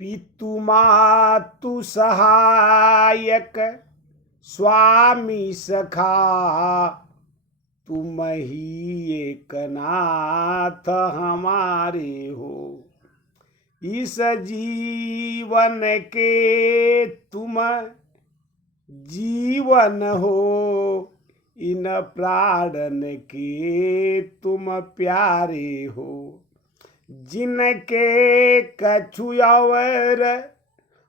पितु मातु सहायक स्वामी सखा, तुम ही एक नाथ हमारे हो। इस जीवन के तुम जीवन हो, इन प्राणन के तुम प्यारे हो। जिनके कछु और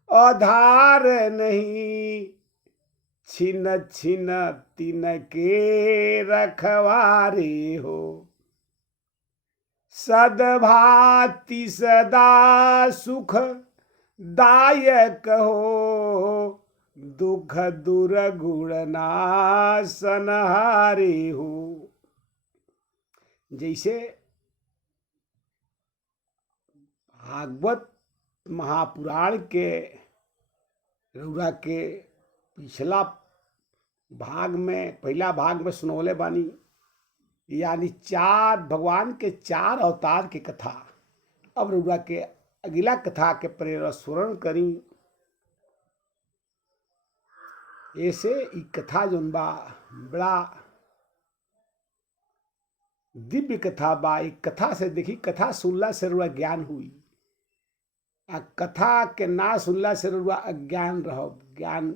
आधार नहीं, छिन छिन तिनके रखवारे हो। सद्भाति सदा सुख दायक हो, दुख दुर्गुण नाशनहारे हो। जैसे भागवत महापुराण के रउरा के पिछला भाग में, पहला भाग में सुनौले बानी, यानी भगवान के 4 अवतार के कथा। अब रउरा के अगला कथा के स्मरण करी। ऐसे ई कथा जौन बा बड़ा दिव्य कथा बा। एक कथा से देखी, कथा सुनला से रउरा ज्ञान हुई, आ कथा के ना सुनला से रउरा अज्ञान रहब। ज्ञान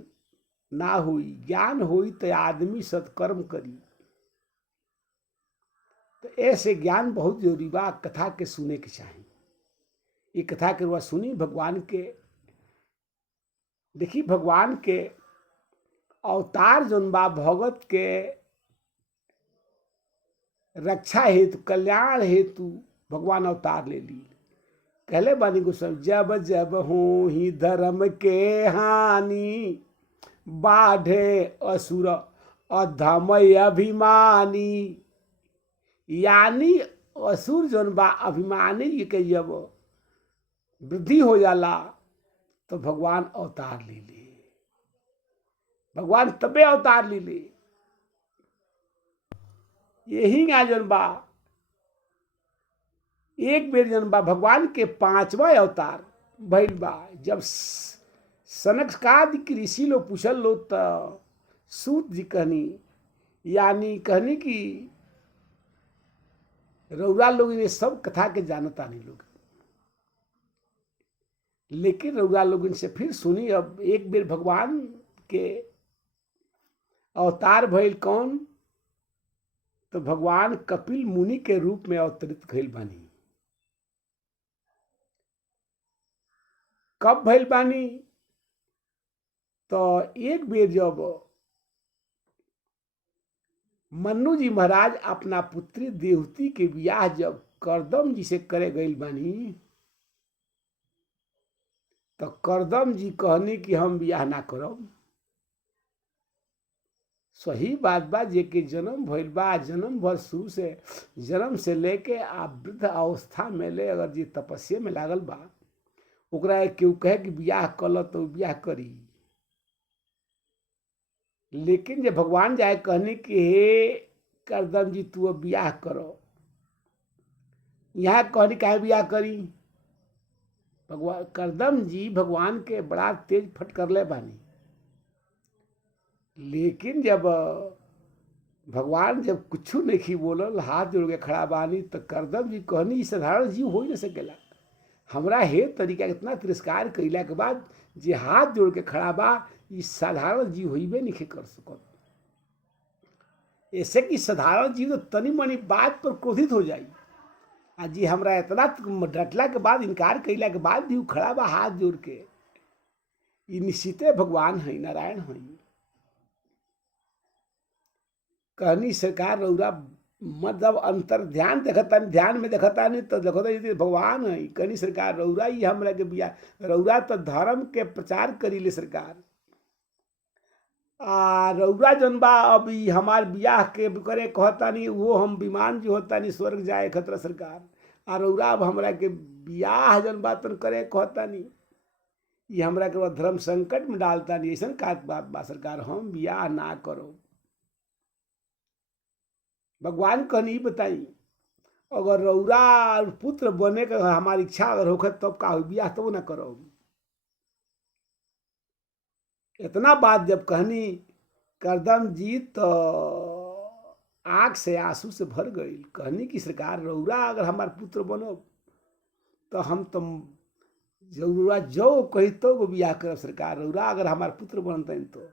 ना हुई, ज्ञान हुई तो आदमी सत्कर्म करी। तो ऐसे ज्ञान बहुत जरूरी बा, कथा के सुने के चाहिए। ये कथा के रउरा सुनी भगवान के। देखी भगवान के अवतार जौन बा भगत के रक्षा हेतु, कल्याण हेतु भगवान अवतार ले ली। कहले बानी गोस्वामी, जब जब हूँ ही धर्म के हानि, बाढ़े असुर अधमय अभिमानी। यानी असुर जौन बा अभिमानी के जब वृद्धि हो जाला तो भगवान अवतार ले ले। भगवान तबे अवतार ले ले। यही जौन बा एक बेर जौन बा भगवान के 5वां अवतार भइल बा। जब सनकादि ऋषि लोग पूछल लो तो सूत जी कहनी, यानी कहनी कि रउरा लोग ये सब कथा के जानता नहीं लोग, लेकिन रउरा लोग इनसे फिर सुनी। अब एक बेर भगवान के अवतार भइल कौन, तो भगवान कपिल मुनि के रूप में अवतरित भइल बानी। कब भइल बानी, तो एक बेर जब मन्नू जी महाराज अपना पुत्री देवती के बियाह जब करदम जी से करे गइल बानी, तो करदम जी कहनी कि हम बियाह ना करब। सही बात बा, जे के जन्म भइल बा, जन्म भर शुरू से, जन्म से लेके आ वृद्ध अवस्था में ले अगर जी तपस्या में लागल बा, ओकरा केहू कहे कि बियाह कल तो बियाह करी। लेकिन जब भगवान जाए कहने कि हे करदम जी तू अब बियाह करो, यहाँ कहनी काहे बियाह करी। भगवान करदम जी भगवान के बड़ा तेज फटकरले बानी। लेकिन जब भगवान जब कुछ नहीं बोलल, हाथ जोड़ के खड़ा बानी, तो करदम जी कहनी साधारण जीव हो ही न सकेला। हमरा हे तरीका इतना तिरस्कार कैला के बाद जे हाथ जोड़ के खड़ा बा, ये साधारण जीव होइबे नहीं कर सकत। ऐसे कि साधारण जीव तो तनी मनी बात पर क्रोधित हो जाई, आ जी हमरा इतना डटला के बाद, इनकार कैला के बाद भी खड़ा बा हाथ जोड़ के, ये निश्चिते भगवान है, नारायण है। कहनी सरकार रउरा मतलब अंतर ध्यान देखता, ध्यान में देखता नहीं तो देखता यदि भगवान है। कहनी सरकार रउरा ही हमरा के बिया, रउरा तो धर्म के प्रचार करी ले सरकार, आ रउरा जन बा अब हमार बियाह के करे कहता नहीं, वो हम विमान जो होता नहीं स्वर्ग जाए खतरा सरकार, आ रउरा अब हमरा के बियाह जन बा तन करे कहता नहीं, ये हमरा के धर्म संकट में डालता नहीं। ऐसा का बात बा सरकार, हम बियाह ना करो। भगवान कहनी बताई, अगर रउरा पुत्र बने का हमारी इच्छा अगर होखे तब का बियाह तो ना करो। इतना बात जब कहनी करदम जी तो आँख से आंसू से भर गई। कहनी कि सरकार रउरा अगर हमार पुत्र बनो तो हम तुम रउरा जो कही तो वो बियाह करब सरकार, रउरा अगर हमार पुत्र बनते तो।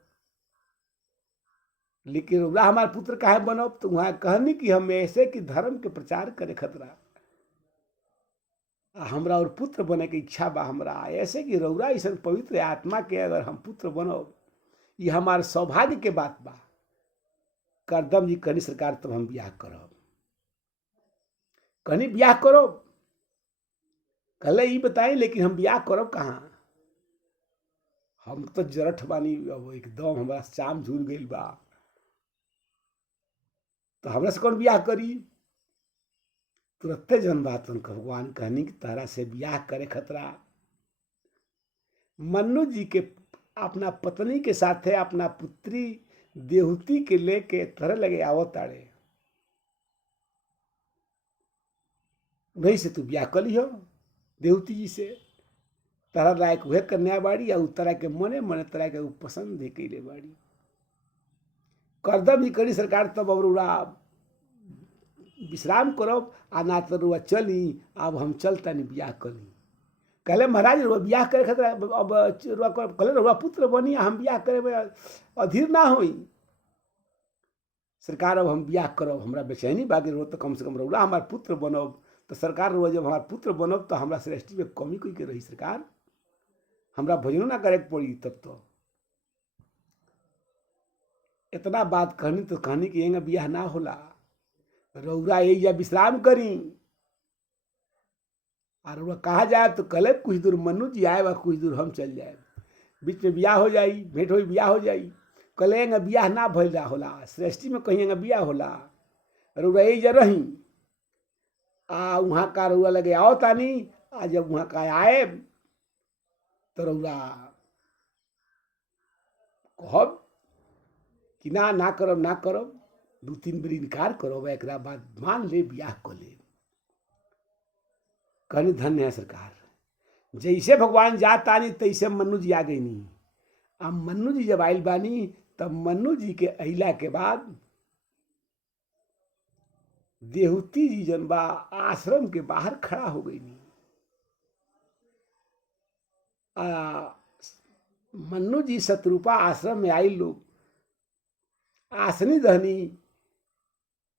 लेकिन रउरा हमार पुत्र काहे बनब? तो वहाँ कहनी कि हम ऐसे कि धर्म के प्रचार करे खतरा हमरा और पुत्र बने के इच्छा बा हमरा, ऐसे कि रउरा ऐसा पवित्र आत्मा के अगर हम पुत्र बनब ये हमार सौभाग्य के बात बा। करदम जी कहनी सरकार तब हम ब्याह करब। कहनी ब्याह करो, कहले ये बताई लेकिन हम ब्याह करब कहाँ? हम तो जरठ बानी, अब एकदम हमारा चाम झूल गई बा, तो हमरा से कौन ब्याह करी? तुरत्ते जन बात भगवान कहनी कि तारा से ब्याह करे खतरा। मन्नू जी के अपना पत्नी के साथे अपना पुत्री देहूती के लेके तरह लगे आवो ताड़े, वही से तू ब्याह कर लियो देहूती जी से, तारा लायक वह कन्या बाड़ी या तरह के मने मने तरह के पसंद भी कैले बाड़ी। करदम ही करी सरकार तब अब विश्राम करब आ ना तो रुआ चली, अब हम चलता नहीं ब्याह करी। कहले महाराज रुआ ब्याह करे खतरा, अब कहले रुआ पुत्र बनी हम ब्याह करे अधीर ना होई सरकार, अब हम ब्याह करब, हमरा बेचैनी बाकी रो तो कम से कम रउरा हमार पुत्र बनब। तो सरकार रुआ जब हमार पुत्र बनब तो हमरा सृष्टि में कमी कोई के रही सरकार, हमरा भजनो ना करे पड़ी तब तो। इतना बात कहनी तो कहनी कि एंगा ब्याह ना होला, रउरा या विश्राम करी और रउरा कहा जाए तो कहले कुछ दूर मन्नू जी आए व कुछ दूर हम चल जाए, बीच में ब्याह हो जाई, भेंट हो ब्याह हो जाई। कहले एंगा ब्याह ना भइल होला, सृष्टि में कहीं एंगा ब्याह होला, रउरा जा रही आ वहाँ का रउरा लगे आओ तानी, आ जब वहाँ का आए तो रउरा कहब कि ना करब ना करब, 2-3 बेर इनकार करब, एक बाद मान ले ब्याह कर ले। कहनी धन्य है सरकार, जैसे भगवान जातानी तैसे मन्नू जी आ गई नहीं। अब मन्नू जी जब आयल बानी तब मन्नू जी के अइला के बाद देहूती जी जन बा आश्रम के बाहर खड़ा हो गई नहीं। मन्नू जी शत्रुपा आश्रम में आई लोग, आसनी दहनी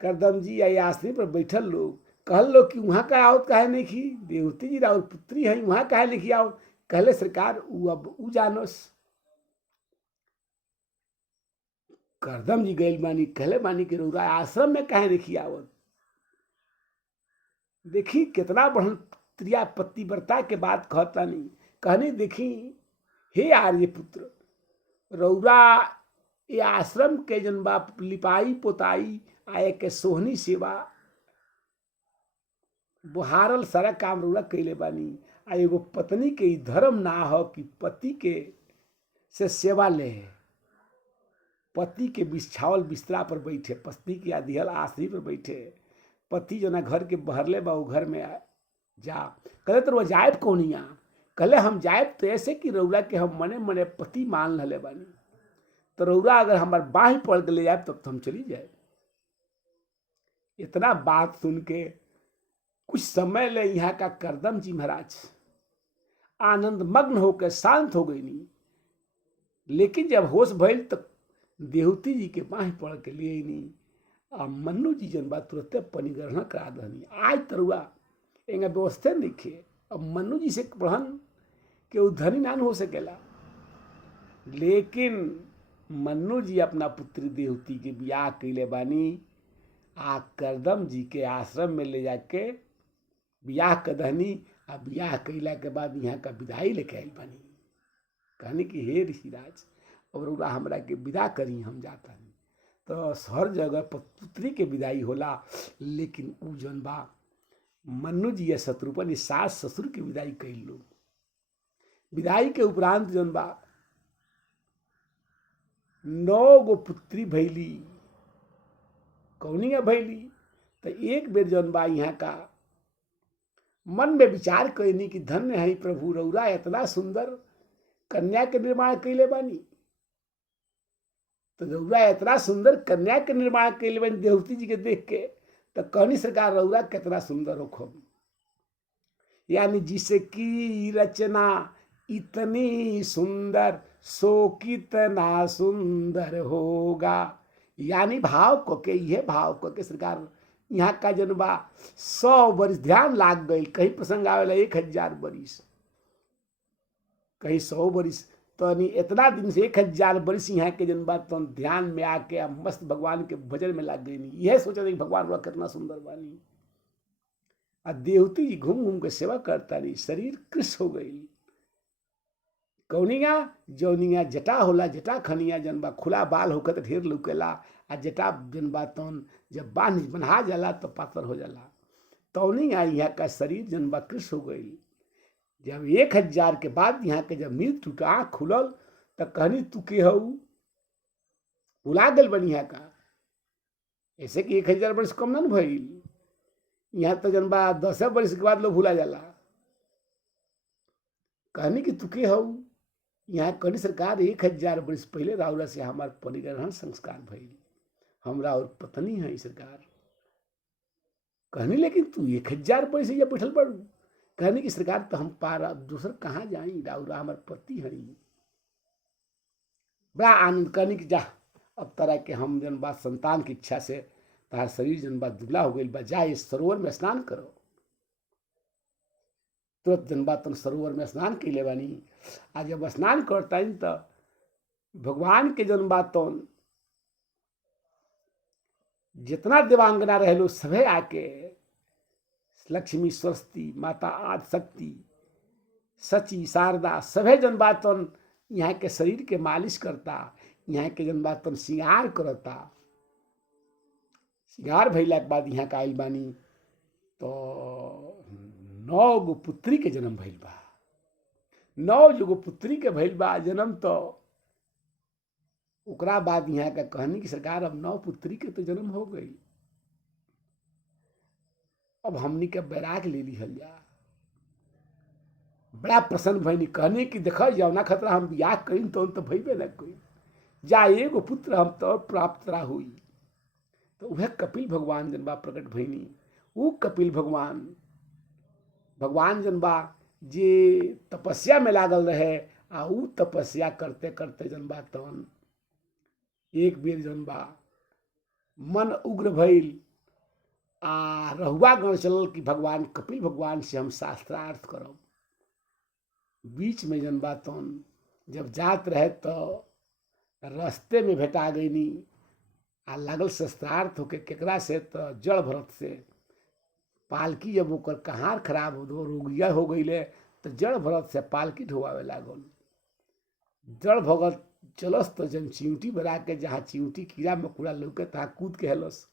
करदम जी आई आसनी पर बैठल लोग, कहल लोग कि वहाँ का आवत काहे नहीं की, देवती जी राउर पुत्री है वहाँ काहे नहीं की आवत? कहले सरकार अब उ जानस। करदम जी गैल मानी, कहले मानी कि रउरा आश्रम में काहे नहीं की आवत? देखी कितना बढ़न त्रिया पतिव्रता के बात कहता नहीं। कहनी देखी हे आर्य पुत्र, रउरा ये आश्रम के जन बा लिपाई पोताई आए के सोहनी सेवा बुहारल सारा काम रउरा कैले बानी, आ एगो पत्नी के ई धर्म ना हो कि पति के से सेवा ले, पति के बिछावल बिस्तरा पर बैठे, पत्नी के दिहल आसनी पर बैठे, पति जो ना घर के बहरले बा वो घर में जा। कहले तो रउरा जायब कौनिया? कहले हम जायब तो ऐसे कि रउरा के हम मने मने पति मान लले बानी, तो रउरा अगर हमार बाही पड़ के ले जाए तब तो हम चली जाए। इतना बात सुन के कुछ समय ले यहाँ का करदम जी महाराज आनंद मग्न होकर शांत हो गई नहीं, लेकिन जब होश भइल तो देहूती जी के बाही पड़ के लिए नहीं। आ मन्नू जी जन बात तुरंत परिग्रहण करा दहनी, आज तरुआ एंगा व्यवस्था नहीं खे। अब मन्नू जी से पढ़न के उधनी ना हो सकेला, लेकिन मन्नू जी अपना पुत्री देहूती के ब्याह कैले बानी, आ करदम जी के आश्रम में ले जाके ब्याह कर दहनी। आ ब्याह कैला के बाद यहाँ का विदाई लेके आयल बानी। कहनी कि हे ऋषिराज और रउरा हमरा के विदा करी, हम जाता नहीं। तो हर जगह पुत्री के विदाई होला, लेकिन उ जन बा मन्नू जी या शत्रुपन सास ससुर के विदाई कैल लोग। विदाई के उपरांत जन बा 9 गो पुत्री भैली, कौनिया भैली। तो एक बेर जन बा यहाँ का मन में विचार कैनी कि धन्य है प्रभु, रउरा इतना सुंदर कन्या के निर्माण कैले बानी, तो रउरा इतना सुंदर कन्या के निर्माण के लिए देवती जी के देख के तो कहनी सरकार रउरा कितना सुंदर हो खूब, यानी जिसकी रचना इतनी सुंदर सो कितना सुंदर होगा। यानी भाव को के यह भाव को के सरकार यहाँ का जनबा 100 बरिस ध्यान लाग गई, कहीं प्रसंग आवेला 1000 बरिस, कहीं 100 बरिस, तो इतना दिन से 1000 बरिस यहाँ के जनबा तो ध्यान में आके मस्त भगवान के भजन में लाग गई। नहीं यह सोचा कि भगवान हुआ कितना सुंदर बानी। आ देवती जी घूम घूम के सेवा करता नहीं, शरीर कृष हो गई। कौनिया जौनिया जटा होला, जटा खनिया जनबा खुला बाल होकर ढेर लुकेला, आ जटा जनबा तौन जब बन्हा जाला तो पातर हो जाला। तौनिया यहाँ का शरीर जनबा कृष हो गई। जब 1000 के बाद यहाँ के जब मृत्यु का आँख खुलल तो कहनी तू के हऊ, भुला गल बनी यहाँ का, ऐसे कि 1000 वर्ष कम न भइल। यहाँ तो जनबा 10 वर्ष के बाद लोग भूला जाला। कहनी कि तू के हऊ, यहाँ कहनी सरकार 1000 वर्ष पहले राउरा से हमार परिग्रहण संस्कार भइल, हमरा और पत्नी है सरकार। कहनी लेकिन तू 1000 वर्ष ये बैठल पड़ू। कहनी कि सरकार तो हम पारा दूसर कहाँ जाई, राउरा हमार पति है। बड़ा आनंद। कहनी कि जा अब तरह के हम जनबा संतान की इच्छा से तार शरीर जनबा दुबला हो गई बा, जा इस सरोवर में स्नान करो। तुरंत जनबा तुम सरोवर में स्नान के ले बानी। आज जब स्नान करता तो भगवान के जनबा तो जितना देवांगना रहे लो सभे आके लक्ष्मी सरस्वती माता आदि शक्ति सची शारदा सभे जनबा तो यहाँ के शरीर के मालिश करता, यहाँ के जनबा तो श्रृंगार करता। श्रृंगार भैला के बाद यहाँ का आइल बानी तो 9 गो पुत्री के जन्म भइल बा। 9 गो पुत्री के भइल बा जन्म। तो ओकरा बाद यहाँ का कहनी कि सरकार अब 9 पुत्री के तो जन्म हो गई, अब हमनी के बैराग ले ली हल जा। बड़ा प्रसन्न भइनी। कहनी कि देखो जौना खतरा हम बियाह करी तो भइबे न कोई, जा 1 पुत्र हम तो प्राप्त रहा हुई। तो वह कपिल भगवान जनबा प्रकट भइनी। वो कपिल भगवान जनबा जे तपस्या में लागल रहे, आ ऊ तपस्या करते करते जनबा तवन एक बेर जनबा मन उग्र भइल, आ रहुआ गण चलल कि भगवान कपिल भगवान से हम शास्त्रार्थ करब। बीच में जनबा तवन जब जात रहे तो रास्ते में भेटा गईनी, आ लागल शस्त्रार्थ होके केकरा से तो जड़ भरत से। पालकी जब ओकर कहार खराब हो रोगिया हो गई तो जड़ भरत से पालकी ढोवावे लागल। जड़ भगत चलस तो जब चिंटी बना के जहाँ चिंटी कीड़ा मकोड़ा लौके तहाँ कूद के हेलस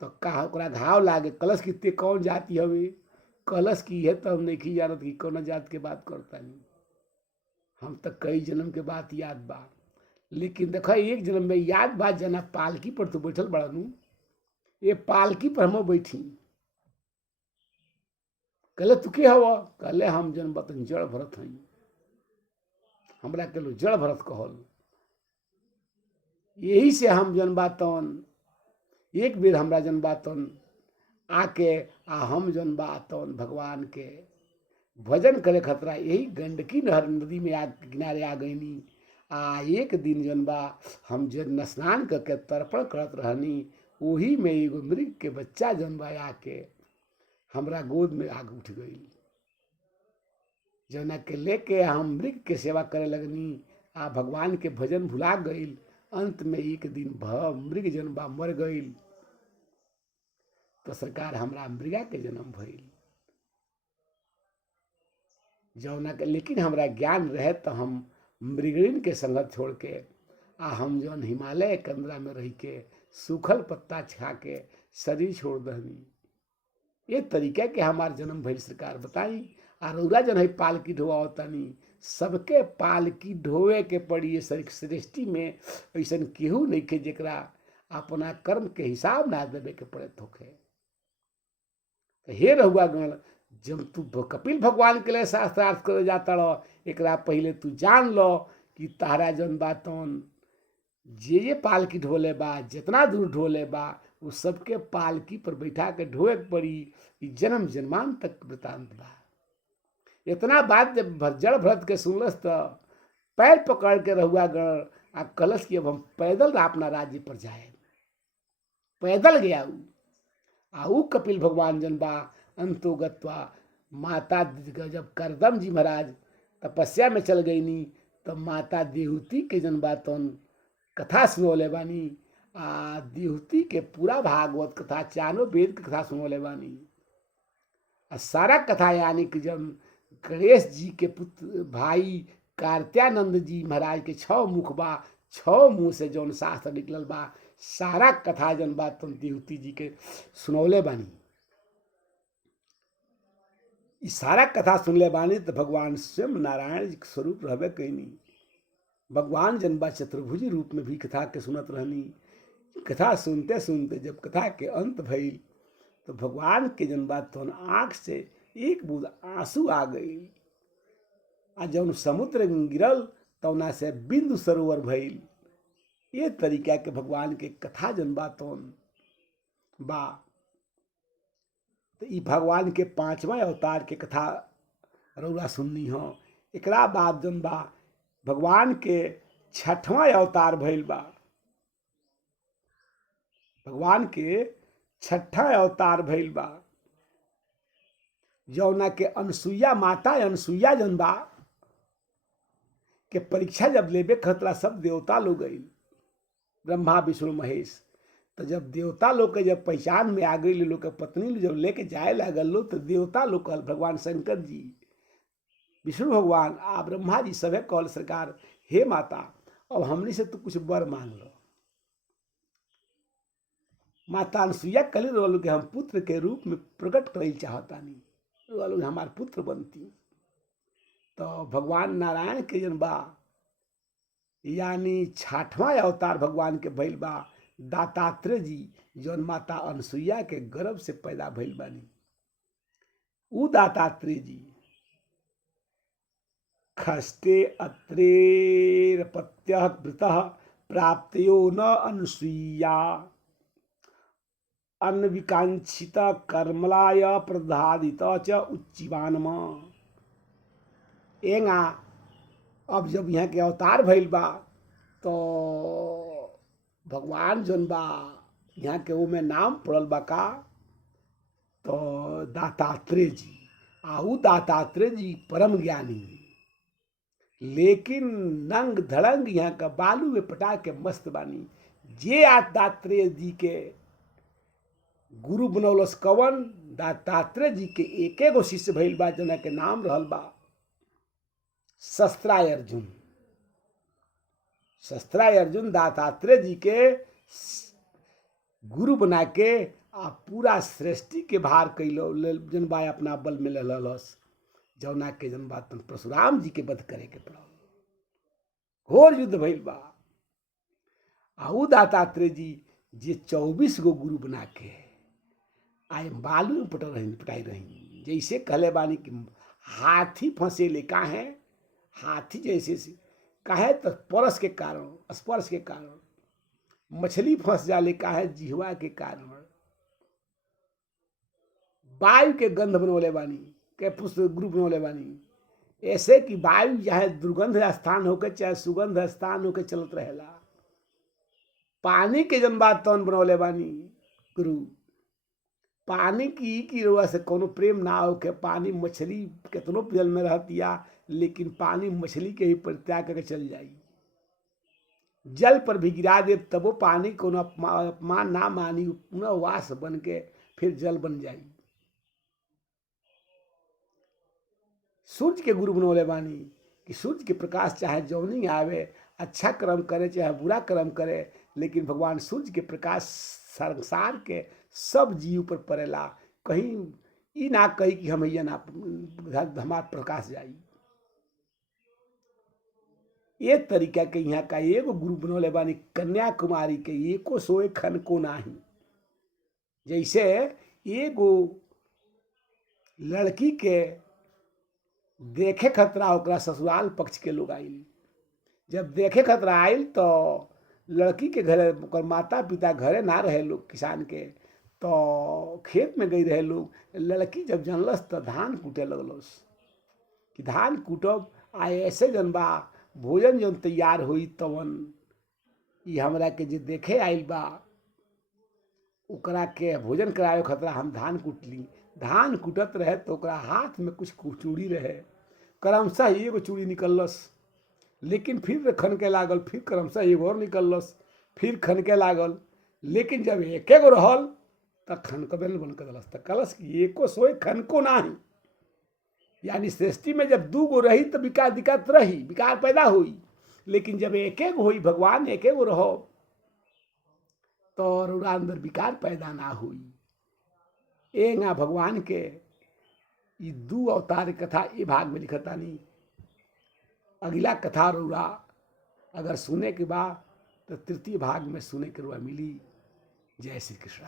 तो कहा ओकरा घाव लागे। कलश की ते कौन जाति हवे, कलश की है तो हम नहीं जानत कि कौन जात के बात करता नहीं, हम तो कई जन्म के बात याद बा। लेकिन देखो एक जन्म में याद बा जना पालकी पर तो बैठल बड़नू, ये पालकी पर हम बैठी। कहले तू के हव, कहले हम जन बतन जड़ भरत हई, हमरा के लो जड़ भरत कहल। यही से हम जन बातन एक बेर हमरा जन बातन आके आ हम जन बातन भगवान के भजन करे खतरा यही गंडकी नहर नदी में किनारे आ गईनी। आ एक दिन जन बा हम जन स्नान करके तर्पण करत रहनी, वही में एगो मृग के बच्चा जन बा आके हमरा गोद में आग उठ गई। जना के लेके हम मृग के सेवा करे लगनी, आ भगवान के भजन भुला गईल। अंत में एक दिन मृग जन बा मर गईल तो सरकार हमरा मृगा के जन्म भइल। जौना के लेकिन हमरा ज्ञान रहे तो हम मृगरीन के संगत छोड़ के आ हम जौन हिमालय कंदरा में रह के सूखल पत्ता खा के शरीर छोड़ दहनी। ये तरीका के हमार जन्म भइल सरकार बताई। आ रौरा जन है पालकी ढोवावतानी, सबके पालकी ढोवे के पड़ी। ये सृष्टि में ऐसा केहू नहीं के जेकरा अपना कर्म के हिसाब ना देवे के पड़े होखे। तो हे रहुआ गण, जब तू कपिल भगवान के लिए शास्त्रार्थ करे जाता रहो, एकरा पहले तू जान लो कि तारा जन बातन जे पालकी ढोले बा, जितना दूर ढोले बा, वो सबके पालकी पर बैठा के ढोए के पड़ी। ई जन्म जन्मान तक वृतांत बा। इतना बात जब जड़ भरत के सुनलस तो पैर पकड़ के रहुआ गण आ कलश कि अब हम पैदल अपना राज्य पर जाए। पैदल गया ऊ। आ ऊ कपिल भगवान जन बा अंतोगत्वा माता जब करदम जी महाराज तपस्या में चल गई नी, तब माता देहूती के जन बा तन कथा सुनौले बानी। आ देहूती के पूरा भागवत कथा, चारों वेद की कथा सुनौले बानी। आ सारा कथा यानी कि जब गणेश जी के पुत्र भाई कार्त्यानंद जी महाराज के 6 मुख बा, 6 मुंह से जौन शास्त्र निकलल बा, सारा कथा जन बा तुम देहूती जी के सुनौले बानी। ई सारा कथा सुनले बानी तो भगवान स्वयं नारायण जी के स्वरूप रहबे कैनी। भगवान जन बा चतुर्भुजी रूप में भी कथा के सुनत रहनी। कथा सुनते सुनते जब कथा के अंत भइल तो भगवान के जन बा तो आंख से एक बूंद आंसू आ गई। आ जौन समुद्र गिरल तौना से बिंदु सरोवर भइल। ये तरीका के भगवान के कथा जन बा तौन बा। तो ई भगवान के 5वां अवतार के कथा रउरा सुननी हो। एकरा बाद जन बा भगवान के 6वां अवतार भइल बा। भगवान के 6ठा अवतार भइल बा, जौना के अनसुईया माता अनसुईया जन बा के परीक्षा जब लेबे खतरा सब देवता लोग गई, ब्रह्मा विष्णु महेश। तो जब देवता लोग के जब पहचान में आ गई, लोग के पत्नी जब लेके जाए लागल लो, तो देवता लोग कहल, भगवान शंकर जी, विष्णु भगवान आ ब्रह्मा जी सभे कहल सरकार, हे माता अब हमनी से तो कुछ वर मांग लो। माता अनसुईया कली रोल के हम पुत्र के रूप में प्रकट कर चाहतानी, रोल हमार पुत्र बनती। तो भगवान नारायण के जन बा यानी 6वां अवतार भगवान के भइल बा दातात्रेय जी, जौन माता अनसुईया के गर्भ से पैदा भइल बानी। ऊ दातात्रेय जी खस्ते अत्रेरपत्य वृतः प्राप्तयो न अनसुईया अन्विकांक्षित कर्मलाय प्रधादित च उच्चीवानम। एंगा अब जब यहाँ के अवतार भइल बा तो भगवान जन बा यहाँ के ओमे नाम पड़ल बा का, तो दातात्रेय जी। आहू दातात्रेय जी परम ज्ञानी, लेकिन नंग धड़ंग यहाँ का बालू में पटा के मस्त बानी। जे दातात्रेय जी के गुरु बनौलस कवन, दातात्रेय जी के एके गो शिष्य भइल बा, जना के नाम रहल बा शस्त्राय अर्जुन। शस्त्राय अर्जुन दातात्रेय जी के गुरु बना के आ पूरा सृष्टि के भार कैलो जन बा अपना बल में ललस, जौना के जन बा परशुराम जी के वध करे के पड़ल। घोर युद्ध भइल बा। आहू दातात्रेय जी जे 24 गो गुरु बना के आए बालू में पटाई रही। जैसे कहले बानी कि हाथी फंसे ले काहे, हाथी जैसे से काहे तो परस के कारण, स्पर्श के कारण। मछली फंस जाले काहे, जिहवा के कारण। वायु के गंध बनवले बानी के पुष्प गुरु बनवले बानी, ऐसे कि वायु चाहे दुर्गंध स्थान होके चाहे सुगंध स्थान होके चलत रहेला। पानी के जन बात तौन बनवले बानी गुरु। पानी की रुआ से कोनो प्रेम ना हो के पानी मछली कितनो जल में रहतिया, लेकिन पानी मछली के ही परित्याग करके चल जाई। जल पर भी गिरा दे तबो पानी कोनो अपमान ना मानी, पुनः वास बन के फिर जल बन जाई। सूर्य के गुरु बनवले बानी कि सूर्य के प्रकाश चाहे जौनी आवे, अच्छा कर्म करे चाहे बुरा कर्म करे, लेकिन भगवान सूर्य के प्रकाश संसार के सब जीव पर पड़ेला। कहीं ई ना कही कि हम ना हमार प्रकाश जाई। ये तरीका के यहाँ का एगो गुरु बनौले बानी कन्याकुमारी के, एको सोए खन को नाही। जैसे एगो लड़की के देखे खतरा ओकरा ससुराल पक्ष के लोग आइल, जब देखे खतरा आइल तो लड़की के घरे ओकर माता पिता घरे ना रहे लोग किसान के, तो खेत में गई रहे लोग। लड़की जब जनलस तो धान कूटे लगलस कि धान कूटब आ ऐसे जन बा भोजन जन तैयार हुई तवन ई हमरा के जे देखे आइल बा ओकरा के भोजन करावे खतरा हम धान कूटली। धान कूटत रहे तो ओकरा हाथ में कुछ चूड़ी रहे, क्रमशः एगो चूड़ी निकललस, लेकिन फिर खनके लागल, फिर क्रमशः एगो और निकललस, फिर खनके लागल, लेकिन जब एके गो रहल त खनकबे न बन कर दलस। त कलस कि एको सोए खनको नाही, यानी सृष्टि में जब दू गो रही तो विकार दिक्कत रही, विकार पैदा हुई, लेकिन जब एके गो हुई, भगवान एके गो रहो तो रउरा अंदर विकार पैदा ना हुई। एंगा भगवान के ई दू अवतार कथा ए भाग में लिखतानी। अगला कथा रउरा अगर सुने के बा तो तृतीय भाग में सुने के रउरा मिली। जय श्री कृष्ण।